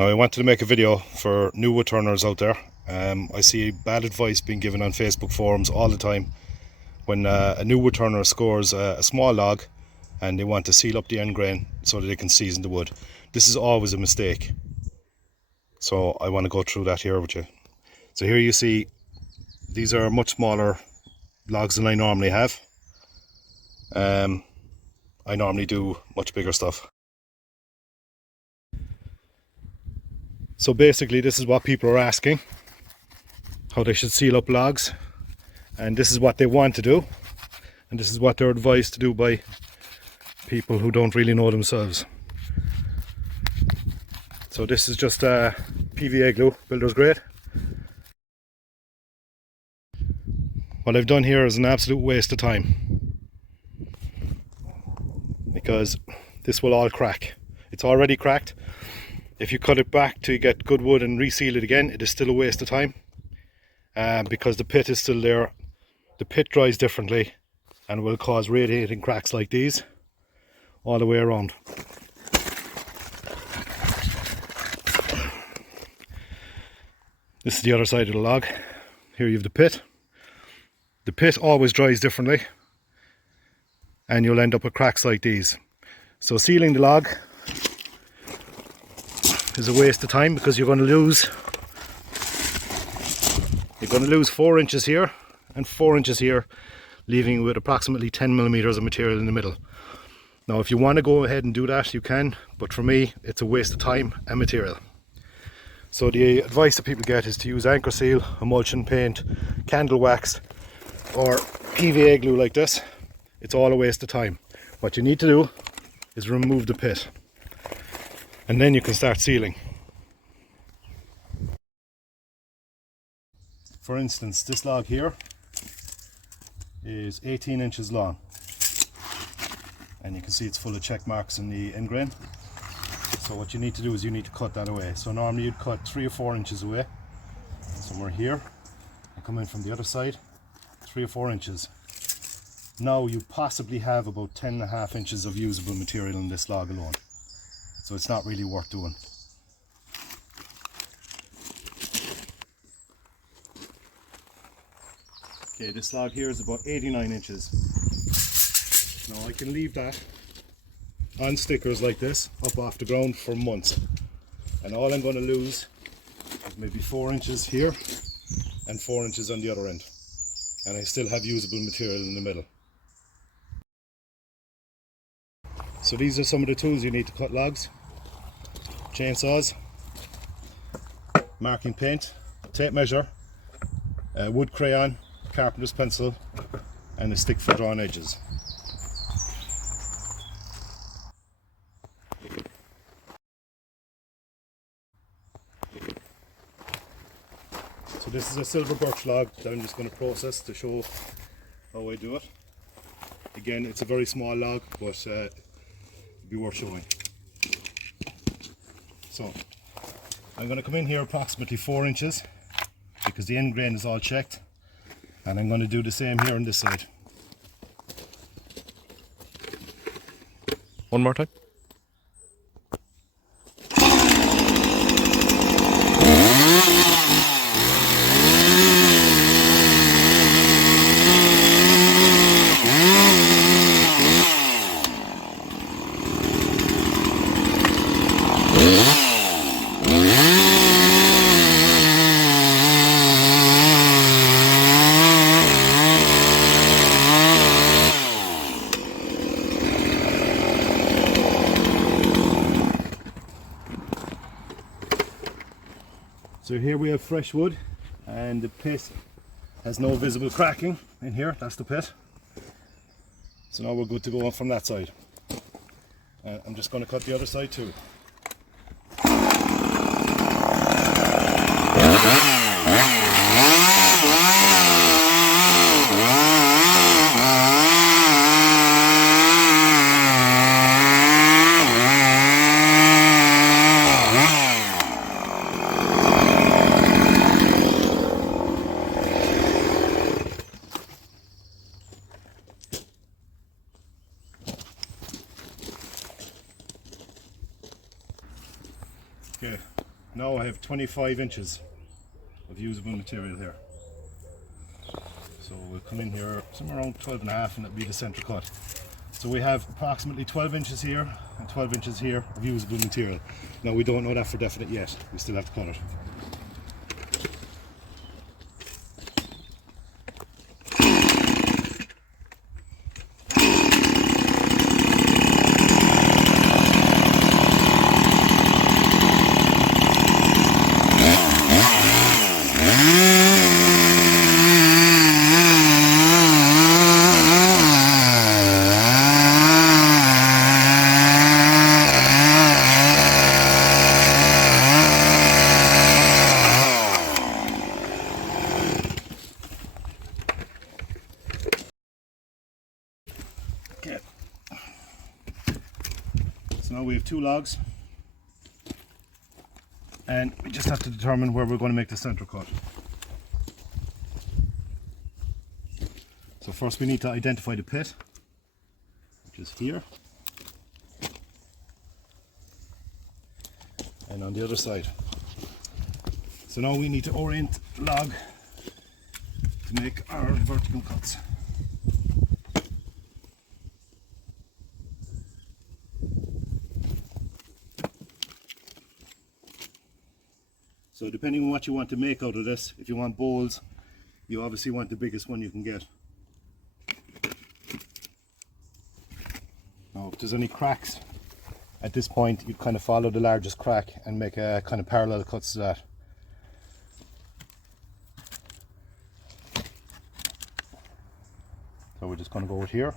Now, I wanted to make a video for new woodturners out there. I see bad advice being given on Facebook forums all the time when a new woodturner scores a small log and they want to seal up the end grain so that they can season the wood. This is always a mistake. So I want to go through that here with you. So here you see these are much smaller logs than I normally have. I normally do much bigger stuff. So basically this is what people are asking, how they should seal up logs, and this is what they want to do, and this is what they're advised to do by people who don't really know themselves. So this is just PVA glue, builder's grade. What I've done here is an absolute waste of time, because this will all crack. It's already cracked. If you cut it back to get good wood and reseal it again, it is still a waste of time, because the pit is still there. The pit dries differently and will cause radiating cracks like these all the way around. This is the other side of the log. Here you have the pit. The pit always dries differently and you'll end up with cracks like these. So sealing the log is a waste of time, because you're going to lose 4 inches here and 4 inches here, leaving you with approximately 10 millimeters of material in the middle. Now if you want to go ahead and do that, you can, but for me it's a waste of time and material. So the advice that people get is to use anchor seal, emulsion paint, candle wax or PVA glue like this. It's all a waste of time. What you need to do is remove the pit, and then you can start sealing. For instance, this log here is 18 inches long, and you can see it's full of check marks in the end grain. So what you need to do is you need to cut that away. So normally you'd cut 3 or 4 inches away, somewhere here, and come in from the other side, 3 or 4 inches. Now you possibly have about 10.5 inches of usable material in this log alone. So it's not really worth doing. Okay, this log here is about 89 inches. Now I can leave that on stickers like this up off the ground for months, and all I'm going to lose is maybe 4 inches here and 4 inches on the other end, and I still have usable material in the middle. So these are some of the tools you need to cut logs: chainsaws, marking paint, tape measure, wood crayon, carpenter's pencil, and a stick for drawing edges. So this is a silver birch log that I'm just going to process to show how I do it. Again, it's a very small log, but it'd be worth showing. So I'm going to come in here approximately 4 inches, because the end grain is all checked, and I'm going to do the same here on this side. One more time. So here we have fresh wood, and the pit has no visible cracking in here. That's the pit. So now we're good to go on from that side. I'm just going to cut the other side too. Now I have 25 inches of usable material here. So we'll come in here somewhere around 12 and a half and it'll be the centre cut. So we have approximately 12 inches here and 12 inches here of usable material. Now we don't know that for definite yet, we still have to cut it. Okay. So now we have 2 logs and we just have to determine where we're going to make the centre cut. So first we need to identify the pit, which is here, and on the other side. So now we need to orient the log to make our vertical cuts. So depending on what you want to make out of this, if you want bowls, you obviously want the biggest one you can get. Now if there's any cracks at this point, you kind of follow the largest crack and make a kind of parallel cuts to that. So we're just going to go with here.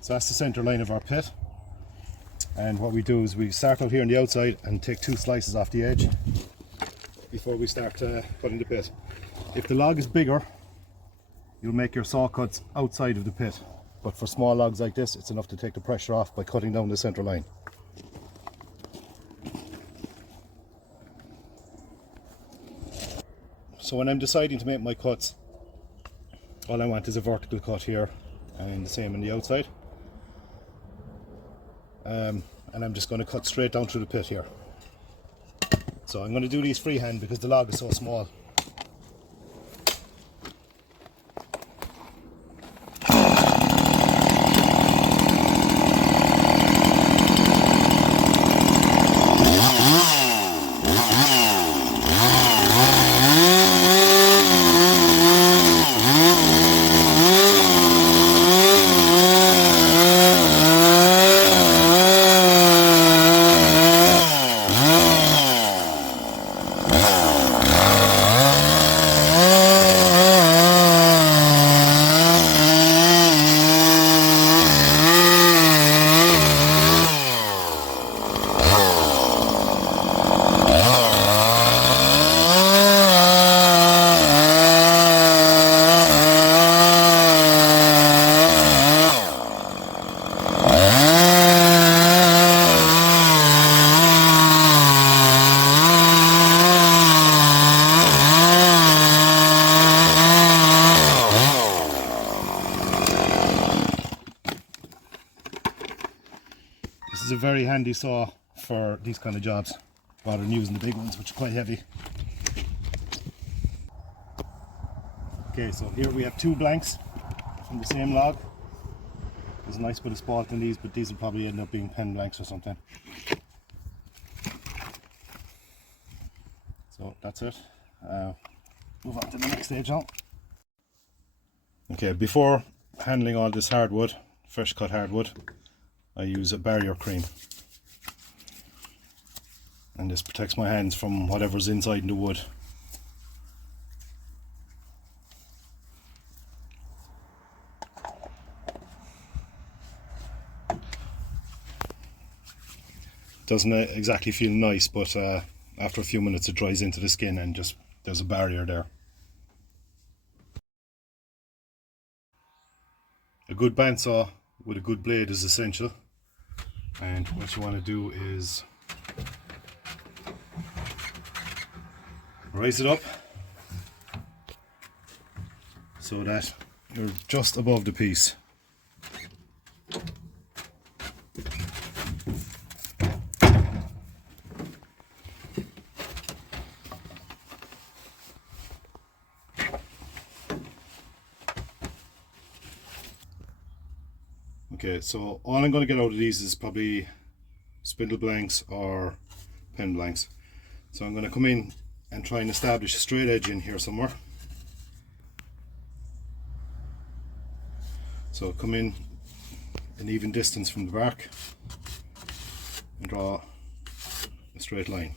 So that's the centre line of our pit, and what we do is we start out here on the outside and take 2 slices off the edge before we start cutting the pit. If the log is bigger, you'll make your saw cuts outside of the pit, but for small logs like this it's enough to take the pressure off by cutting down the centre line. So when I'm deciding to make my cuts, all I want is a vertical cut here and the same on the outside. And I'm just going to cut straight down through the pit here. So I'm going to do these freehand because the log is so small. This is a very handy saw for these kind of jobs, rather than using the big ones, which are quite heavy. Okay, so here we have 2 blanks from the same log. There's a nice bit of spalt in these, but these will probably end up being pen blanks or something. So that's it. Move on to the next stage now. Okay, before handling all this hardwood, fresh cut hardwood, I use a barrier cream, and this protects my hands from whatever's inside in the wood. Doesn't exactly feel nice, but after a few minutes it dries into the skin and just there's a barrier there. A good bandsaw with a good blade is essential, and what you want to do is raise it up so that you're just above the piece. Okay, so all I'm going to get out of these is probably spindle blanks or pen blanks. So I'm going to come in and try and establish a straight edge in here somewhere. So come in an even distance from the bark and draw a straight line.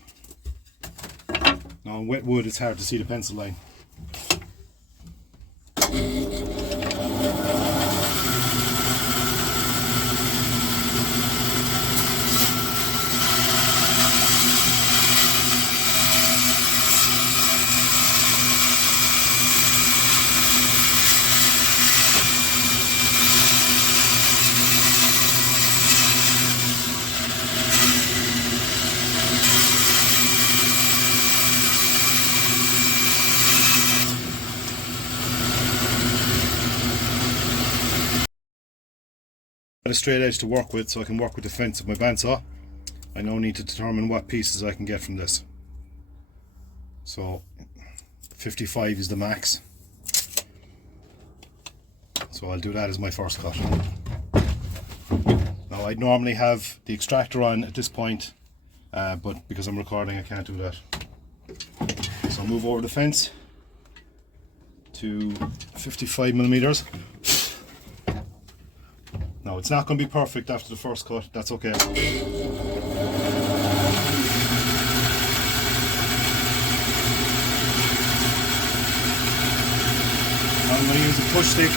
Now on wet wood it's hard to see the pencil line. A straight edge to work with, so I can work with the fence of my bandsaw. I now need to determine what pieces I can get from this. So 55 is the max, so I'll do that as my first cut. Now I'd normally have the extractor on at this point, but because I'm recording I can't do that. So I'll move over the fence to 55 millimeters. Now it's not going to be perfect after the first cut, that's okay. I'm going to use a push stick.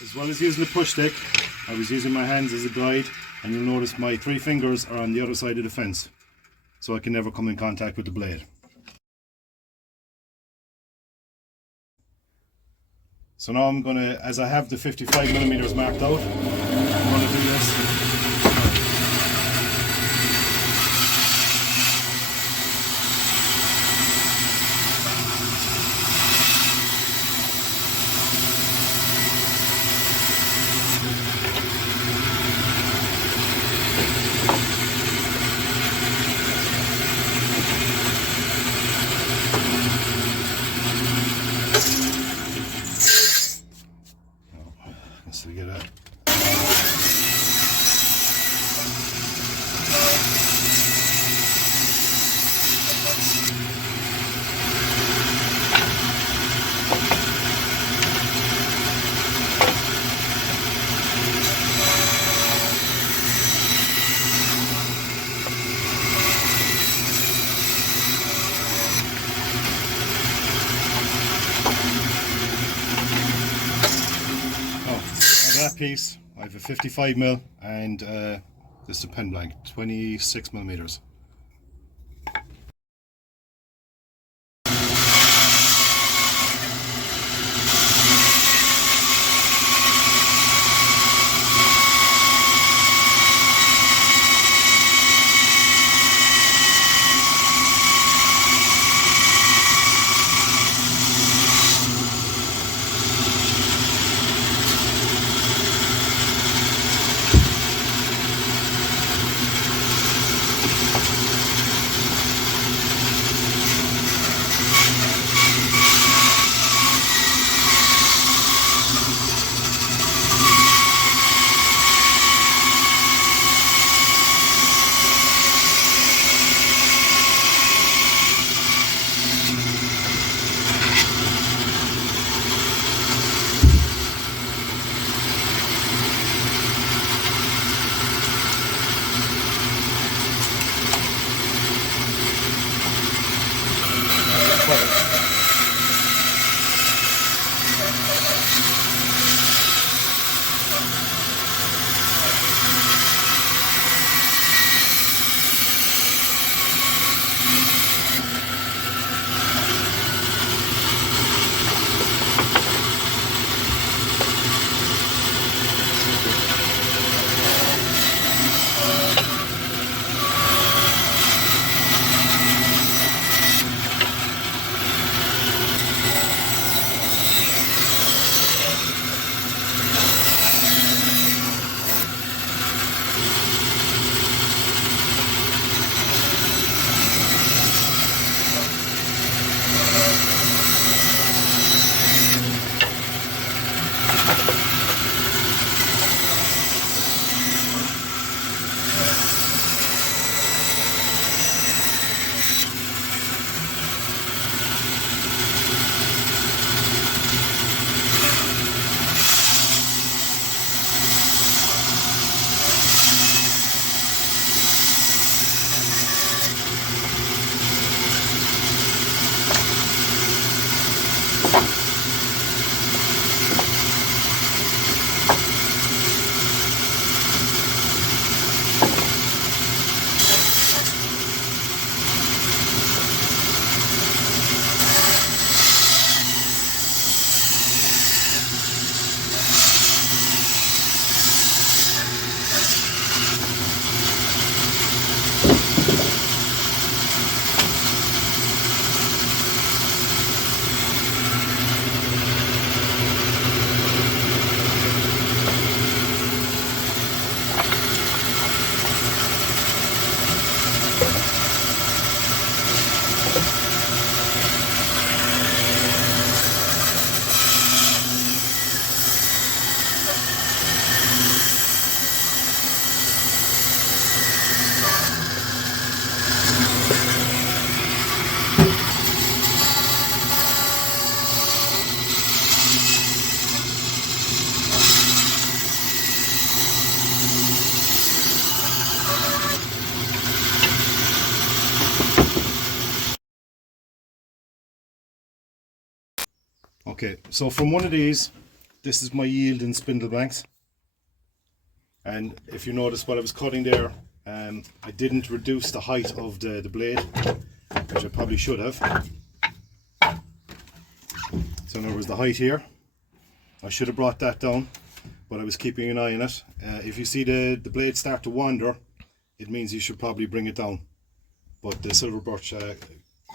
As well as using the push stick, I was using my hands as a guide, and you'll notice my 3 fingers are on the other side of the fence, so I can never come in contact with the blade. So now I'm going to, as I have the 55 millimeters marked out, I'm going to do this. So get it. That piece, I have a 55 mil and this is a pen blank, 26 millimeters. Okay, so from one of these, this is my yield in spindle blanks. And if you notice while I was cutting there, I didn't reduce the height of the blade, which I probably should have. So in other words, the height here, I should have brought that down, but I was keeping an eye on it. If you see the blade start to wander, it means you should probably bring it down. But the silver birch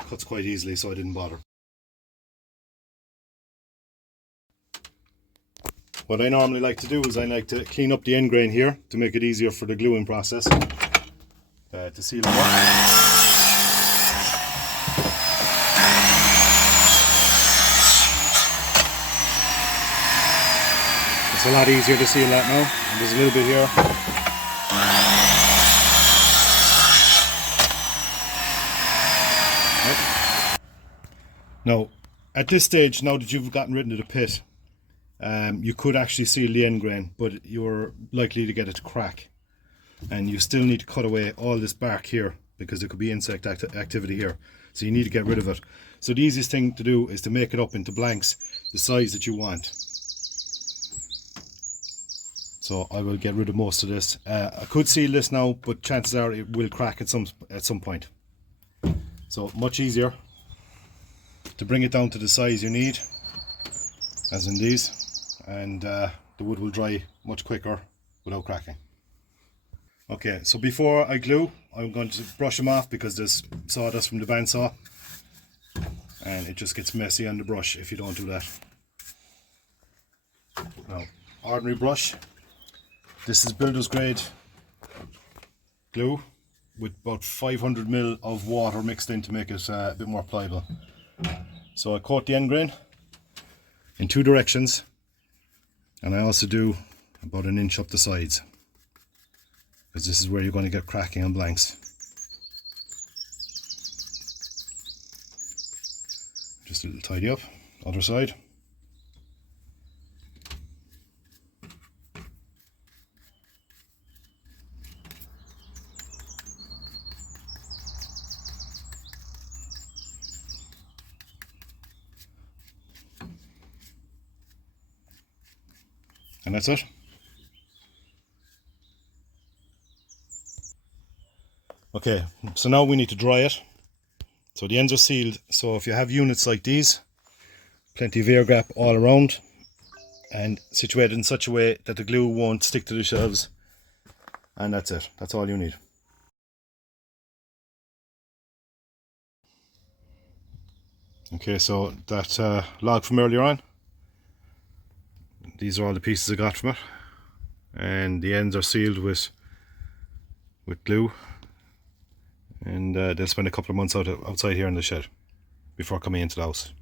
cuts quite easily, so I didn't bother. What I normally like to do is I like to clean up the end grain here to make it easier for the gluing process to seal them up. It's a lot easier to seal that now, and there's a little bit here. Right. Now, at this stage, now that you've gotten rid of the pit, you could actually seal the end grain, but you're likely to get it to crack. And you still need to cut away all this bark here because there could be insect activity here. So you need to get rid of it. So the easiest thing to do is to make it up into blanks the size that you want. So I will get rid of most of this. I could seal this now, but chances are it will crack at some point. So much easier to bring it down to the size you need, as in these. And the wood will dry much quicker without cracking. Okay, so before I glue, I'm going to brush them off because there's sawdust from the bandsaw and it just gets messy on the brush if you don't do that. Now, ordinary brush. This is builder's grade glue with about 500 ml of water mixed in to make it a bit more pliable. So I coat the end grain in two directions. And I also do about an inch up the sides, because this is where you're going to get cracking on blanks. Just a little tidy up, other side. And that's it. Okay, so now we need to dry it. So the ends are sealed, so if you have units like these, plenty of air gap all around and situated in such a way that the glue won't stick to the shelves, and that's it. That's all you need. Okay, so that log from earlier on, these are all the pieces I got from it, and the ends are sealed with glue, and they'll spend a couple of months outside here in the shed before coming into the house.